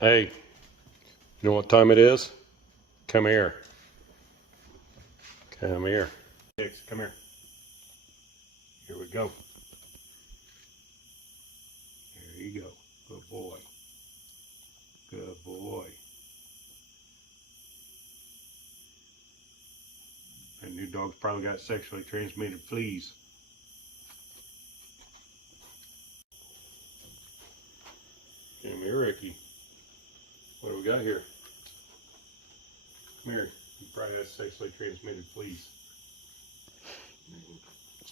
Hey, you know what time it is? Come here. Come here. Hicks, come here. Here we go. There you go. Good boy. Good boy. That new dog's probably got sexually transmitted fleas. Come here, Ricky. What do we got here? Come here. You probably has sexually transmitted fleas.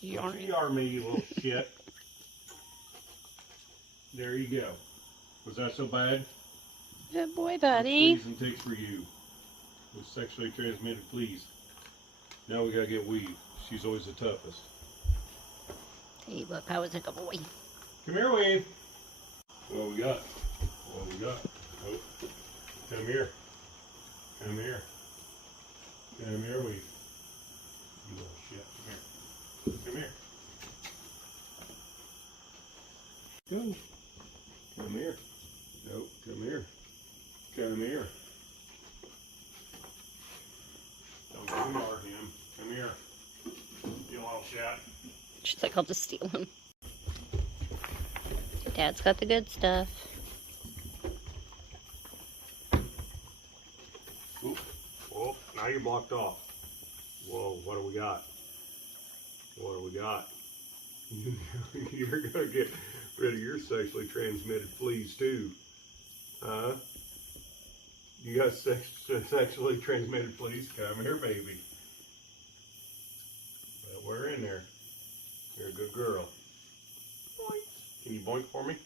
You are me, you little shit. There you go. Was that so bad? Good boy, buddy. Fleas and ticks for you. With sexually transmitted fleas. Now we gotta get Weave. She's always the toughest. Hey, look, I was a good boy. Come here, Weave. What we got? What we got? Oh, come here. Come here. Come here, Weave. You little shit. Come here. Come here. Go. Come here. No, come here. Come here. Don't ignore him. Come here. You little shit. She's like, I'll just steal him. Dad's got the good stuff. Oop. Oh, now you're blocked off. Whoa, what do we got? What do we got? You're gonna get rid of your sexually transmitted fleas too. Huh? You got sexually transmitted fleas? Come here, baby. But we're in there. You're a good girl. Boink. Can you boink for me?